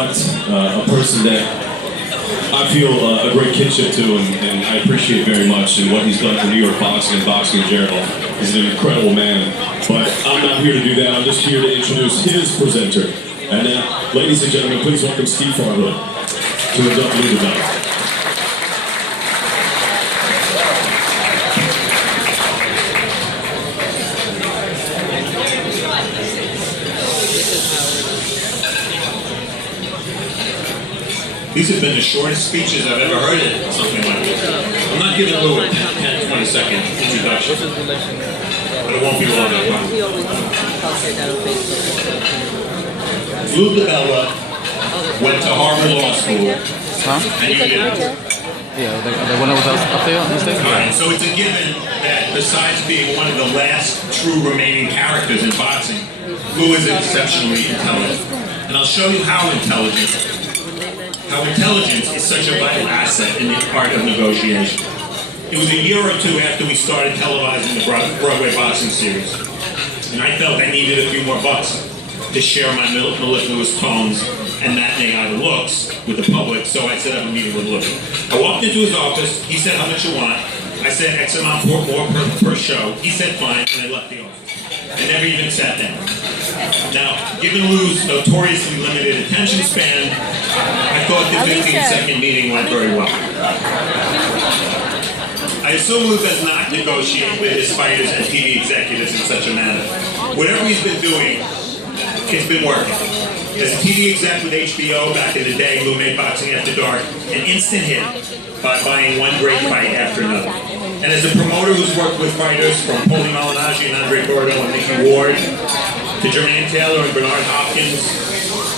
Hunt, a person that I feel a great kinship to, and I appreciate very much, and what he's done for New York boxing and boxing in general. He's an incredible man, but I'm not here to do that. I'm just here to introduce his presenter. And then, ladies and gentlemen, please welcome Steve Farhood to induct Lou DiBella. These have been the shortest speeches I've ever heard in something like this. I'm not giving Lou a 10, 20-second introduction, but it won't be long enough. Lou DiBella went to Harvard Law School, and you did. Yeah, the one that was up there on the stage? Alright, so it's a given that besides being one of the last true remaining characters in boxing, Lou is exceptionally intelligent. And I'll show you how intelligence is such a vital asset in the art of negotiation. It was a year or two after we started televising the Broadway boxing series, and I felt I needed a few more bucks to share my mellifluous tones and matinee-eyed looks with the public, so I set up a meeting with Lou. I walked into his office, he said, "How much you want?" I said, "X amount more per show." He said, "Fine," and I left the office. I never even sat down. Now, given Lou's notoriously limited attention span, I thought the 15-second meeting went very well. I assume Lou does not negotiate with his fighters and TV executives in such a manner. Whatever he's been doing, it's been working. As a TV exec with HBO back in the day, Lou made Boxing After Dark an instant hit by buying one great fight after another. And as a promoter who's worked with fighters from Podium and Andre Gordo and Mickey Ward, to Jermaine Taylor and Bernard Hopkins,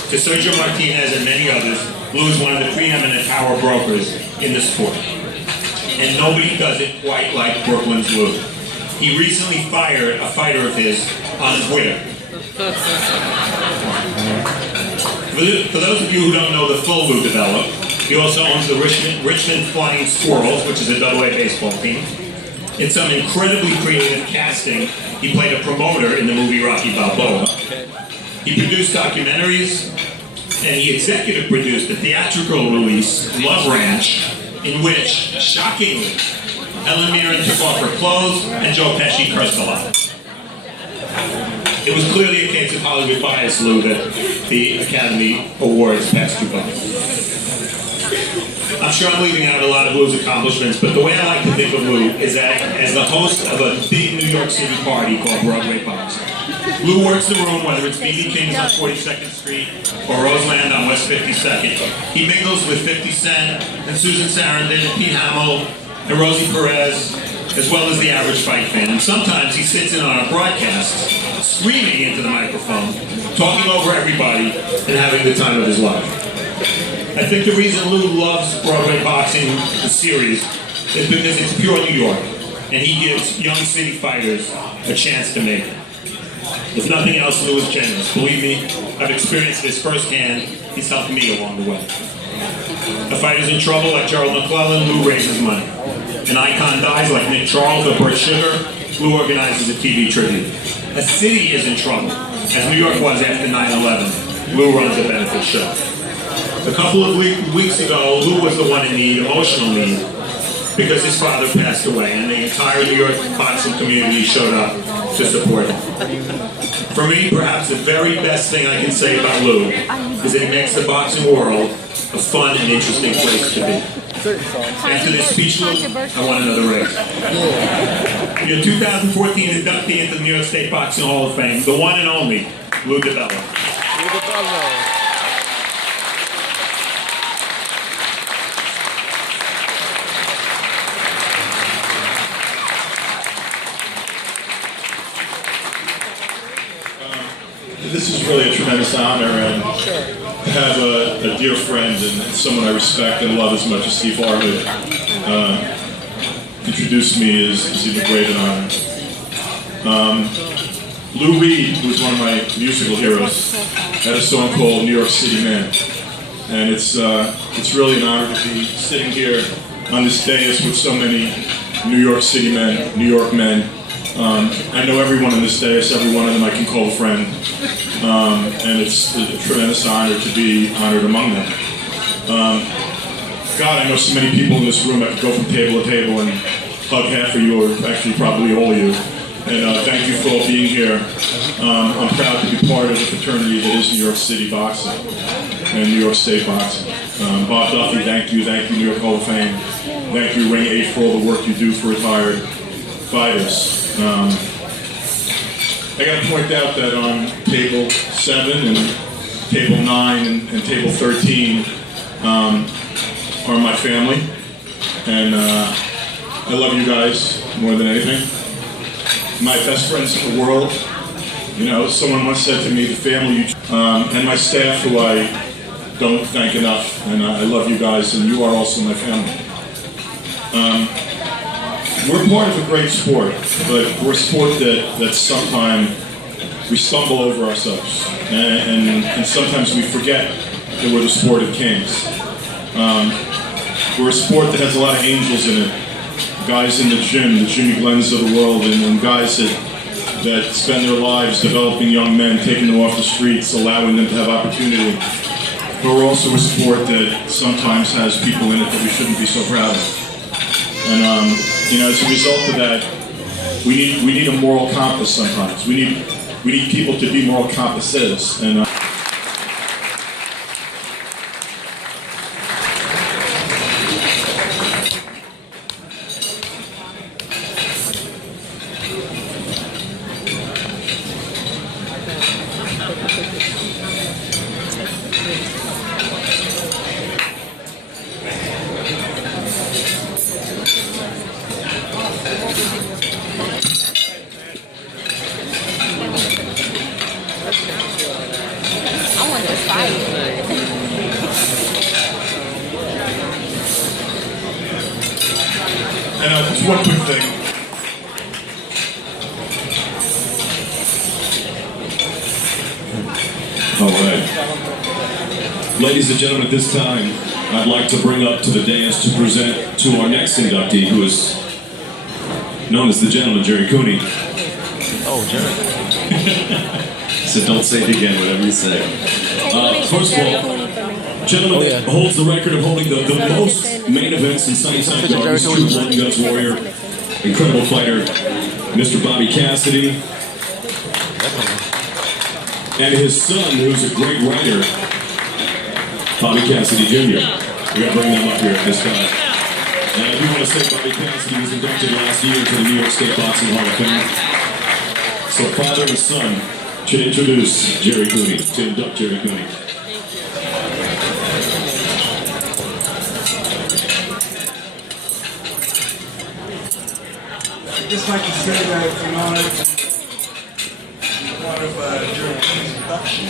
to Sergio Martinez and many others, Lou is one of the preeminent power brokers in the sport. And nobody does it quite like Brooklyn's Lou. He recently fired a fighter of his on Twitter. For those of you who don't know the full Lou DiBella, he also owns the Richmond Flying Squirrels, which is a AA baseball team. In some incredibly creative casting, he played a promoter in the movie Rocky Balboa. He produced documentaries, and he executive produced a theatrical release, Love Ranch, in which, shockingly, Helen Mirren took off her clothes and Joe Pesci cursed a lot. It was clearly a case of Hollywood bias, Lou, that the Academy Awards passed you by. I'm sure I'm leaving out a lot of Lou's accomplishments, but the way I like to think of Lou is that as the host of a big New York City party called Broadway Boxing. Lou works the room, whether it's B.B. King's on 42nd Street or Roseland on West 52nd. He mingles with 50 Cent and Susan Sarandon and Pete Hamill and Rosie Perez, as well as the average fight fan. And sometimes he sits in on our broadcasts, screaming into the microphone, talking over everybody, and having the time of his life. I think the reason Lou loves Broadway Boxing, the series, is because it's pure New York, and he gives young city fighters a chance to make it. If nothing else, Lou is generous. Believe me, I've experienced this firsthand. He's helped me along the way. A fighter's in trouble like Gerald McClellan, Lou raises money. An icon dies like Nick Charles or Burt Sugar, Lou organizes a TV tribute. A city is in trouble, as New York was after 9/11. Lou runs a benefit show. A couple of weeks ago, Lou was the one in need, emotional need, because his father passed away, and the entire New York boxing community showed up to support him. For me, perhaps the very best thing I can say about Lou is that he makes the boxing world a fun and interesting place to be. After this speech, Lou, I want another race. Your 2014 inductee into the New York State Boxing Hall of Fame, the one and only Lou DiBella. This is really a tremendous honor, and to have a dear friend and someone I respect and love as much as Steve Farhood introduce me is even a great honor. Lou Reed, who was one of my musical heroes, had a song called New York City Man, and it's really an honor to be sitting here on this dais with so many New York City men, New York men, I know everyone in this dais, every one of them I can call a friend, and it's a tremendous honor to be honored among them. God, I know so many people in this room. I could go from table to table and hug half of you, or actually probably all of you. And thank you for all being here. I'm proud to be part of the fraternity that is New York City boxing and New York State boxing. Bob Duffy, thank you, New York Hall of Fame. Thank you, Ring 8, for all the work you do for retired fighters. I got to point out that on table 7 and table 9 and table 13 are my family, and I love you guys more than anything. My best friends in the world. You know, someone once said to me, the family you and my staff, who I don't thank enough, and I love you guys, and you are also my family. We're part of a great sport, but we're a sport that sometimes we stumble over ourselves, and sometimes we forget that we're the sport of kings. We're a sport that has a lot of angels in it. Guys in the Jimmy Glens of the world, and guys that spend their lives developing young men, taking them off the streets, allowing them to have opportunity. But we're also a sport that sometimes has people in it that we shouldn't be so proud of. And you know, as a result of that, we need a moral compass sometimes. We need people to be moral compasses. And just one quick thing. All right. Ladies and gentlemen, at this time, I'd like to bring up to the dais to present to our next inductee, who is known as the gentleman, Gerry Cooney. Oh, Gerry. So don't say it again, whatever you say. First of all, gentleman that holds the record of holding the most main events in Sunnyside Gardens, true blood and guts warrior, incredible fighter, Mr. Bobby Cassidy. And his son, who's a great writer, Bobby Cassidy Jr. We gotta bring them up here at this time. And I do want to say Bobby Cassidy was inducted last year to the New York State Boxing Hall of Fame. So father and son should introduce Gerry Cooney, to induct Gerry Cooney. I'd just like to say that it's an honor to be part of Gerry Cooney's induction.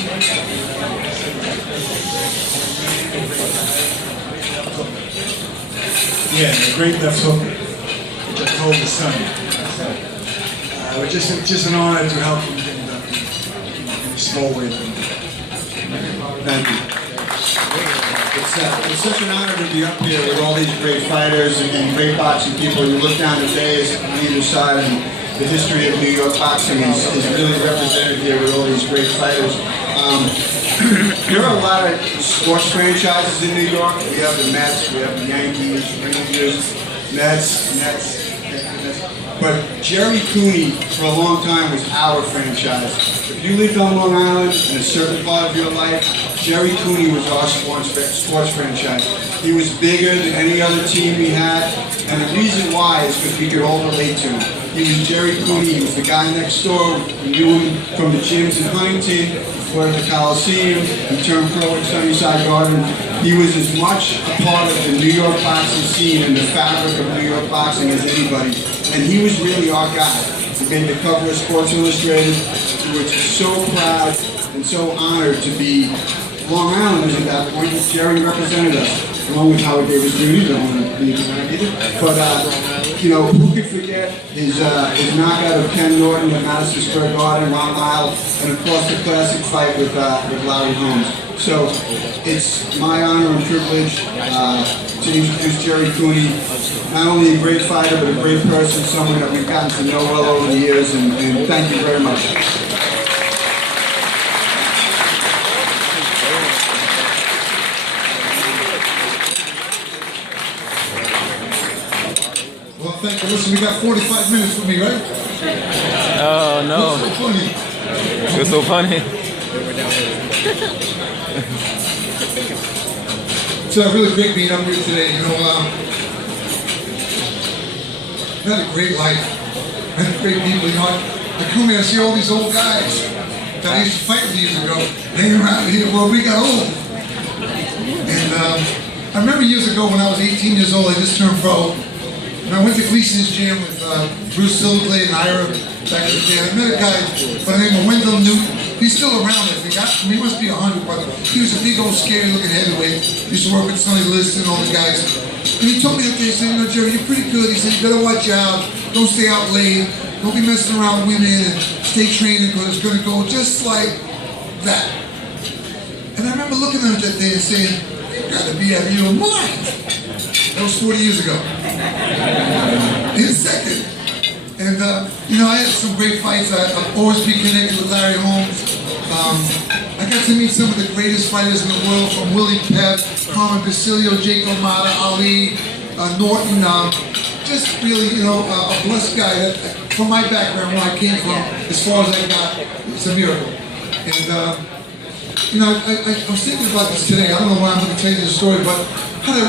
Yeah, the great left hooker. Just hold the sun. It's just an honor to help him get inducted in a small way. Thank you. It's such an honor to be up here with all these great fighters and great boxing people. You look down the days on either side, and the history of New York boxing is really represented here with all these great fighters. There are a lot of sports franchises in New York. We have the Mets, we have the Yankees, Rangers, Nets. But Gerry Cooney, for a long time, was our franchise. If you lived on Long Island in a certain part of your life, Gerry Cooney was our sports franchise. He was bigger than any other team we had, and the reason why is because we could all relate to him. He was Gerry Cooney. He was the guy next door. We knew him from the gyms in Huntington, before the Coliseum. He turned pro at Sunnyside Gardens. He was as much a part of the New York boxing scene and the fabric of New York boxing as anybody. And he was really our guy. He made the cover of Sports Illustrated. We were just so proud and so honored to be Long Islanders at that point. Gerry represented us, along with Howard Davis Jr. Don't want to be either. But you know, who could forget his knockout of Ken Norton at Madison Square Garden, Long Island, and of course the classic fight with Larry Holmes. So it's my honor and privilege to introduce Gerry Cooney, not only a great fighter, but a great person, someone that we've gotten to know well over the years, and thank you very much. Well, thank you. Listen, we got 45 minutes with me, right? Oh, no. What's so funny? You're so funny. It's really great being up here today. You know, I've had a great life. I had great people. You know, I come here and see all these old guys that I used to fight with years ago hanging around here. Well, we got old. And I remember years ago when I was 18 years old, I just turned pro. And I went to Gleason's gym with Bruce Silverglade and Ira back in the day. I met a guy by the name of Wendell Newton. He's still around, I think. He must be 100, but he was a big old scary looking heavyweight. He used to work with Sonny Liston and all the guys. And he told me that day, he said, you know, Gerry, you're pretty good. He said, you better watch out. Don't stay out late. Don't be messing around with women and stay training because it's going to go just like that. And I remember looking at him that day and saying, you got to be out of your mind. That was 40 years ago. In a second. And, you know, I had some great fights. I've always been connected with Larry Holmes. I got to meet some of the greatest fighters in the world, from Willie Pep, Carmen Basilio, Jake LaMotta, Ali, Norton. Just really, you know, a blessed guy that, from my background, where I came from, as far as I got, it's a miracle. And, you know, I was thinking about this today. I don't know why I'm going to tell you this story, but how did I